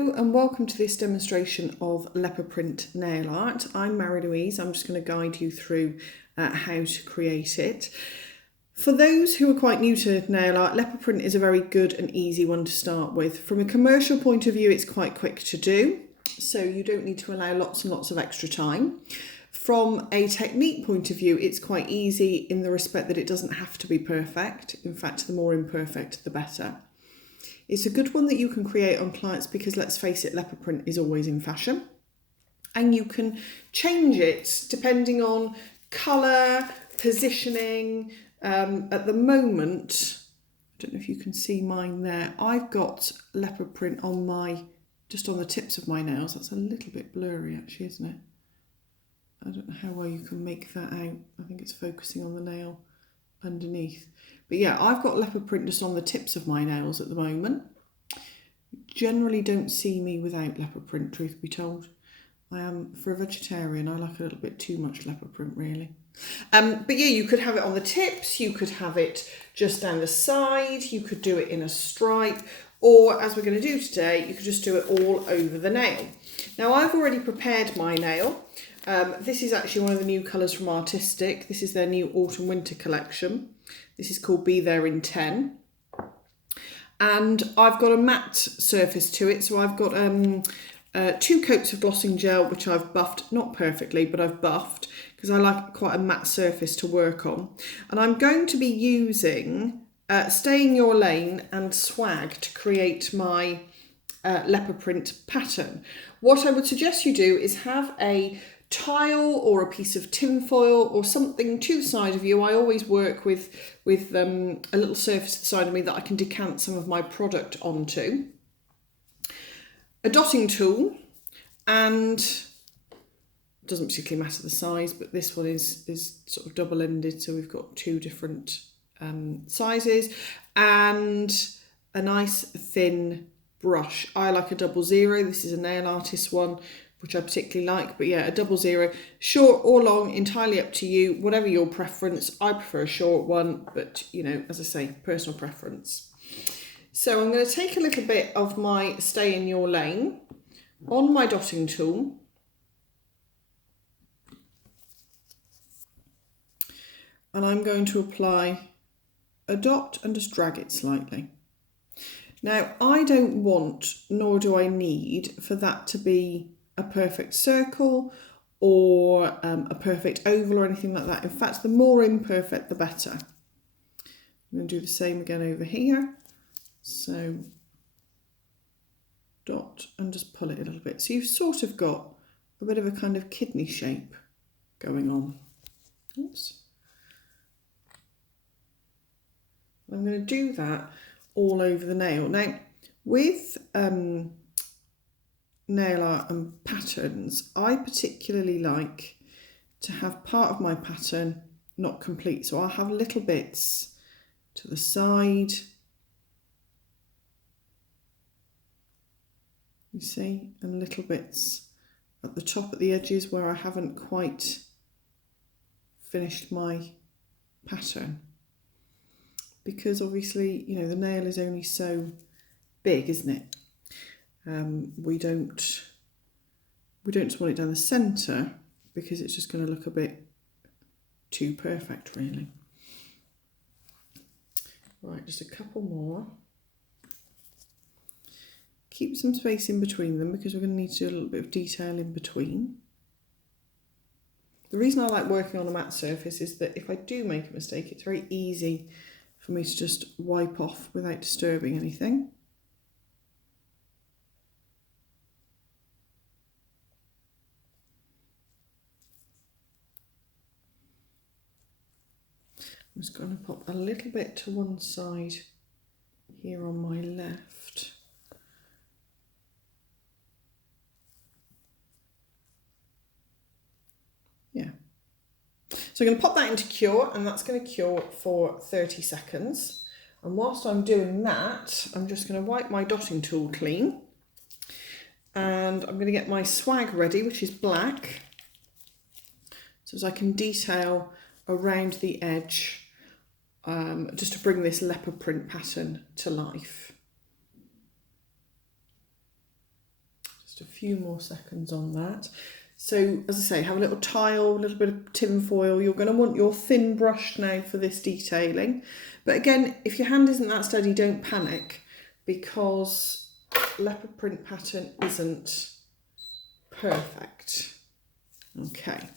Hello and welcome to this demonstration of leopard print nail art. I'm Marie-Louise. I'm just going to guide you through how to create it. For those who are quite new to nail art, leopard print is a very good and easy one to start with. From a commercial point of view, it's quite quick to do, so you don't need to allow lots and lots of extra time. From a technique point of view, it's quite easy in the respect that it doesn't have to be perfect. In fact, the more imperfect, the better. It's a good one that you can create on clients because, let's face it, leopard print is always in fashion. And you can change it depending on colour, positioning. At the moment, I don't know if you can see mine there, I've got leopard print on just on the tips of my nails. That's a little bit blurry actually, isn't it? I don't know how well you can make that out. I think it's focusing on the nail underneath. But yeah, I've got leopard print just on the tips of my nails at the moment. Generally don't see me without leopard print, truth be told. For a vegetarian, I like a little bit too much leopard print really. But yeah, you could have it on the tips, you could have it just down the side, you could do it in a stripe, or as we're going to do today, you could just do it all over the nail. Now I've already prepared my nail. This is actually one of the new colours from Artistic. This is their new autumn winter collection. This is called Be There in 10. And I've got a matte surface to it. So I've got 2 coats of glossing gel, which I've buffed, not perfectly, but I've buffed because I like quite a matte surface to work on. And I'm going to be using Stay in Your Lane and Swag to create my leopard print pattern. What I would suggest you do is have a tile or a piece of tin foil or something to the side of you. I always work with a little surface to the side of me that I can decant some of my product onto. A dotting tool, and it doesn't particularly matter the size, but this one is sort of double-ended, so we've got 2 different sizes, and a nice thin brush. I like a 00. This is a nail artist one, which I particularly like, but yeah, a 00, short or long, entirely up to you, whatever your preference. I prefer a short one, but you know, as I say, personal preference. So I'm going to take a little bit of my Stay in Your Lane on my dotting tool, and I'm going to apply a dot and just drag it slightly. Now, I don't want, nor do I need, for that to be a perfect circle or a perfect oval or anything like that. In fact, the more imperfect, the better. I'm going to do the same again over here. So, dot and just pull it a little bit. So you've sort of got a bit of a kind of kidney shape going on. Oops. I'm going to do that all over the nail. Now, with nail art and patterns, I particularly like to have part of my pattern not complete. So I'll have little bits to the side. You see, and little bits at the top at the edges where I haven't quite finished my pattern. Because obviously, you know, the nail is only so big, isn't it? We don't just want it down the centre because it's just going to look a bit too perfect, really. Right, just a couple more. Keep some space in between them because we're going to need to do a little bit of detail in between. The reason I like working on a matte surface is that if I do make a mistake, it's very easy for me to just wipe off without disturbing anything. I'm just going to pop a little bit to one side here on my left. Yeah. So I'm going to pop that into cure, and that's going to cure for 30 seconds. And whilst I'm doing that, I'm just going to wipe my dotting tool clean. And I'm going to get my swag ready, which is black, so as I can detail around the edge, just to bring this leopard print pattern to life. Just a few more seconds on that. So as I say, have a little tile, a little bit of tin foil. You're going to want your thin brush now for this detailing. But again, if your hand isn't that steady, don't panic, because leopard print pattern isn't perfect. Okay.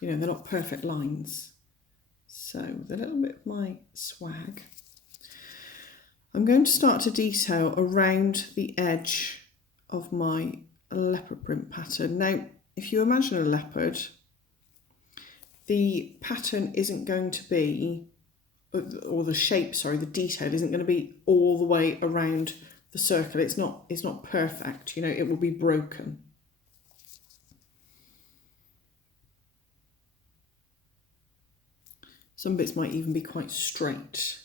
You know, they're not perfect lines. So with a little bit of my swag, I'm going to start to detail around the edge of my leopard print pattern. Now, if you imagine a leopard, the pattern isn't going to be, or the shape, sorry, the detail isn't going to be all the way around the circle. It's not perfect, you know, it will be broken. Some bits might even be quite straight.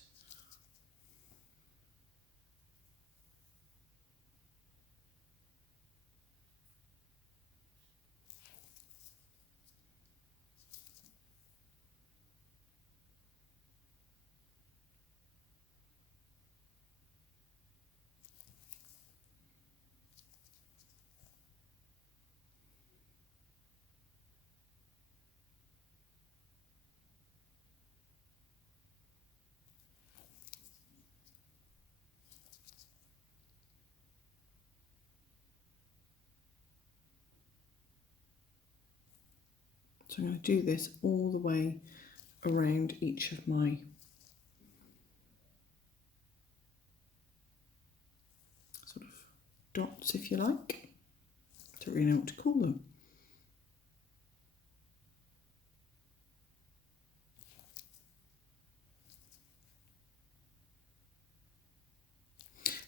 So I'm going to do this all the way around each of my sort of dots, if you like. Don't really know what to call them.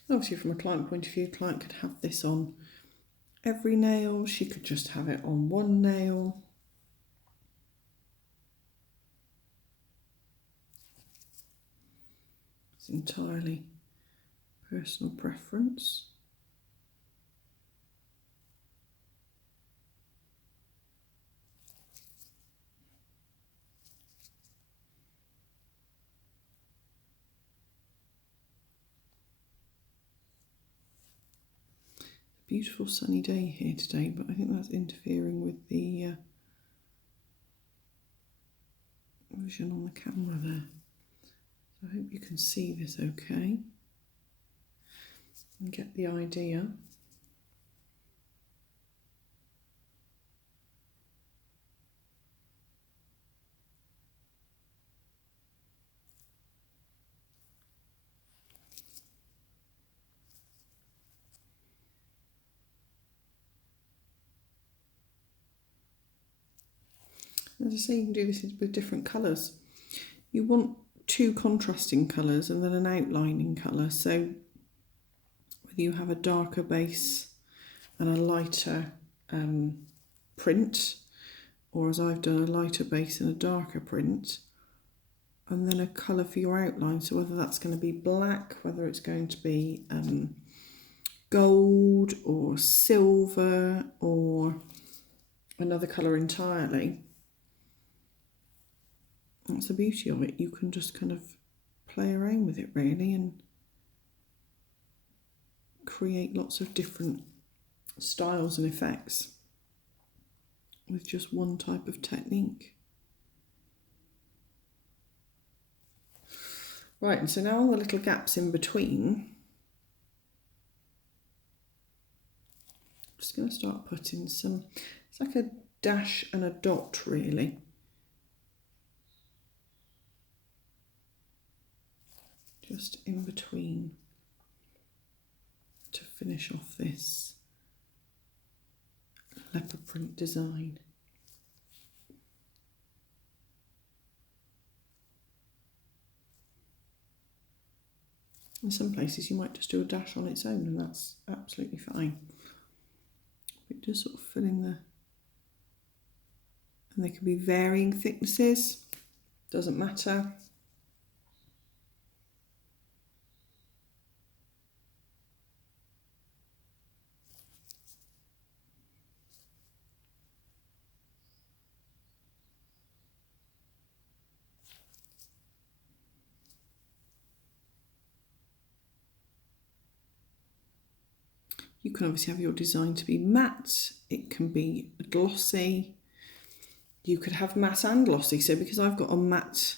Obviously, from a client point of view, client could have this on every nail. She could just have it on one nail. It's entirely personal preference. Beautiful sunny day here today, but I think that's interfering with the vision on the camera there. So I hope you can see this okay and get the idea. As I say, you can do this with different colours. You want two contrasting colours and then an outlining colour. So whether you have a darker base and a lighter print, or as I've done, a lighter base and a darker print, and then a colour for your outline. So whether that's going to be black, whether it's going to be gold or silver or another colour entirely. That's the beauty of it. You can just kind of play around with it really and create lots of different styles and effects with just one type of technique. Right, and so now all the little gaps in between, I'm just going to start putting some, it's like a dash and a dot really. Just in between to finish off this leopard print design. In some places you might just do a dash on its own and that's absolutely fine. But just sort of fill in the, and they can be varying thicknesses, doesn't matter. You can obviously have your design to be matte, it can be glossy. You could have matte and glossy, so because I've got a matte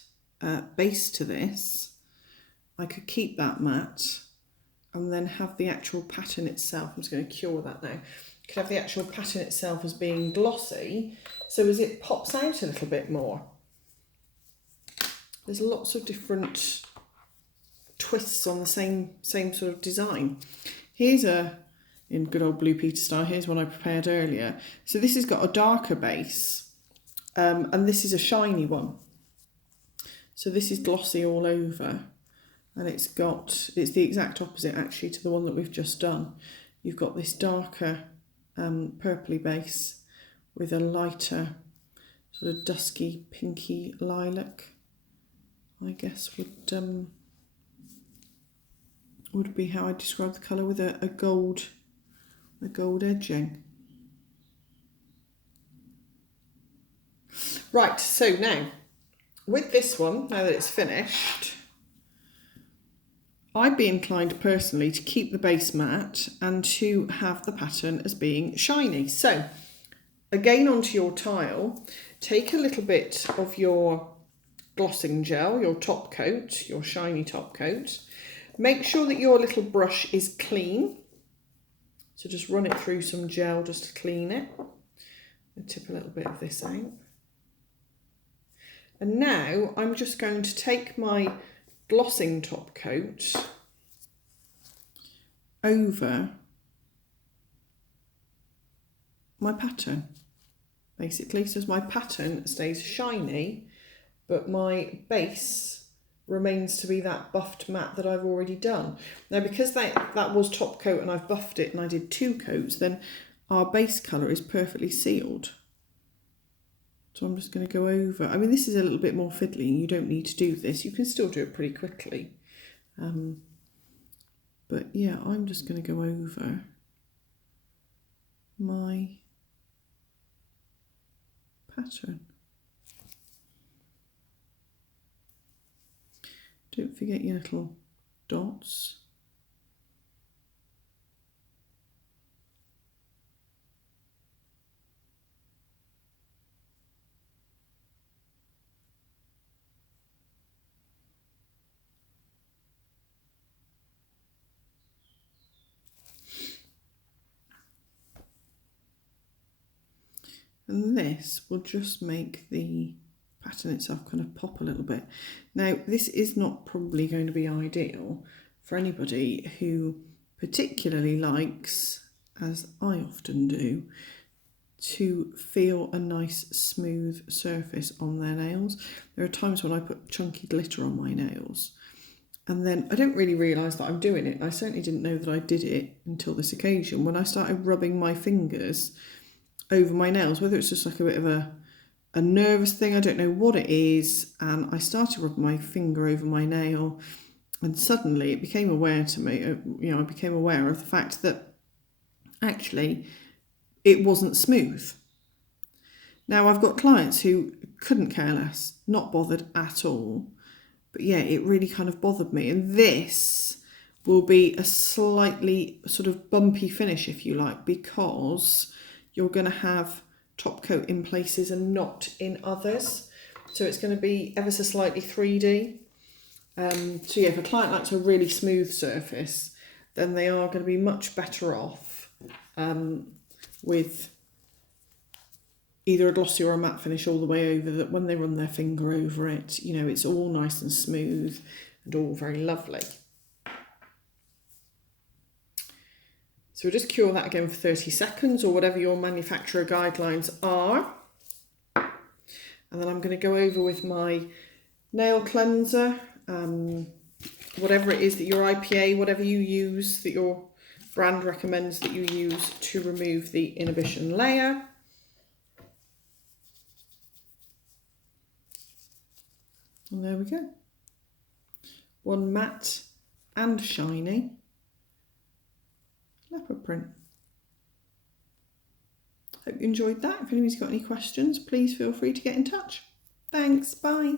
base to this, I could keep that matte and then have the actual pattern itself. I'm just going to cure that now. Could have the actual pattern itself as being glossy, so as it pops out a little bit more. There's lots of different twists on the same sort of design. Here's in good old Blue Peter style, here's one I prepared earlier. So this has got a darker base, and this is a shiny one. So this is glossy all over, and it's the exact opposite actually to the one that we've just done. You've got this darker purpley base with a lighter sort of dusky pinky lilac, I guess would be how I describe the colour, with a gold edging. Right, so now with this one, now that it's finished, I'd be inclined personally to keep the base matte and to have the pattern as being shiny. So again, onto your tile, take a little bit of your glossing gel, your top coat, your shiny top coat. Make sure that your little brush is clean. So just run it through some gel just to clean it. I'll tip a little bit of this out. And now I'm just going to take my glossing top coat over my pattern, basically, so as my pattern stays shiny, but my base remains to be that buffed matte that I've already done. Now, because that was top coat and I've buffed it and I did 2 coats, then our base colour is perfectly sealed. So I'm just going to go over. I mean, this is a little bit more fiddly and you don't need to do this. You can still do it pretty quickly. But yeah, I'm just going to go over my pattern. Don't forget your little dots. And this will just make the pattern itself kind of pop a little bit. Now, this is not probably going to be ideal for anybody who particularly likes, as I often do, to feel a nice smooth surface on their nails. There are times when I put chunky glitter on my nails and then I don't really realise that I'm doing it. I certainly didn't know that I did it until this occasion when I started rubbing my fingers over my nails, whether it's just like a bit of a nervous thing, I don't know what it is, and I started rubbing my finger over my nail and suddenly it became aware to me, I became aware of the fact that actually it wasn't smooth. Now, I've got clients who couldn't care less, not bothered at all, but yeah, it really kind of bothered me, and this will be a slightly sort of bumpy finish, if you like, because you're going to have top coat in places and not in others. So it's going to be ever so slightly 3D. So yeah, if a client likes a really smooth surface, then they are going to be much better off with either a glossy or a matte finish all the way over, that when they run their finger over it, it's all nice and smooth and all very lovely. So we'll just cure that again for 30 seconds or whatever your manufacturer guidelines are. And then I'm going to go over with my nail cleanser, whatever it is that your IPA, whatever you use, that your brand recommends that you use to remove the inhibition layer. And there we go. One matte and shiny leopard print. Hope you enjoyed that. If anybody's got any questions, please feel free to get in touch. Thanks, bye.